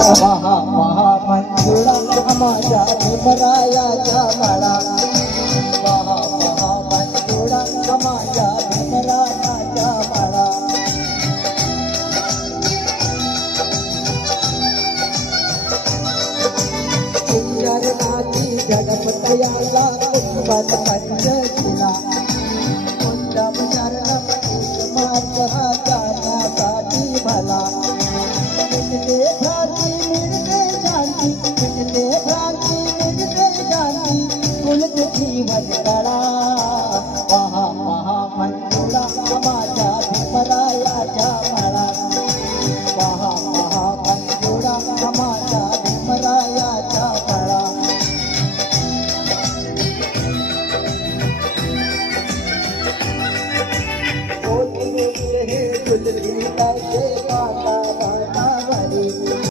महा मंजुळा माझ्या भीमरायाच्या माळा महा मंजुळा माझ्या भीमरायाच्या माळा चरणाची झडप तयाला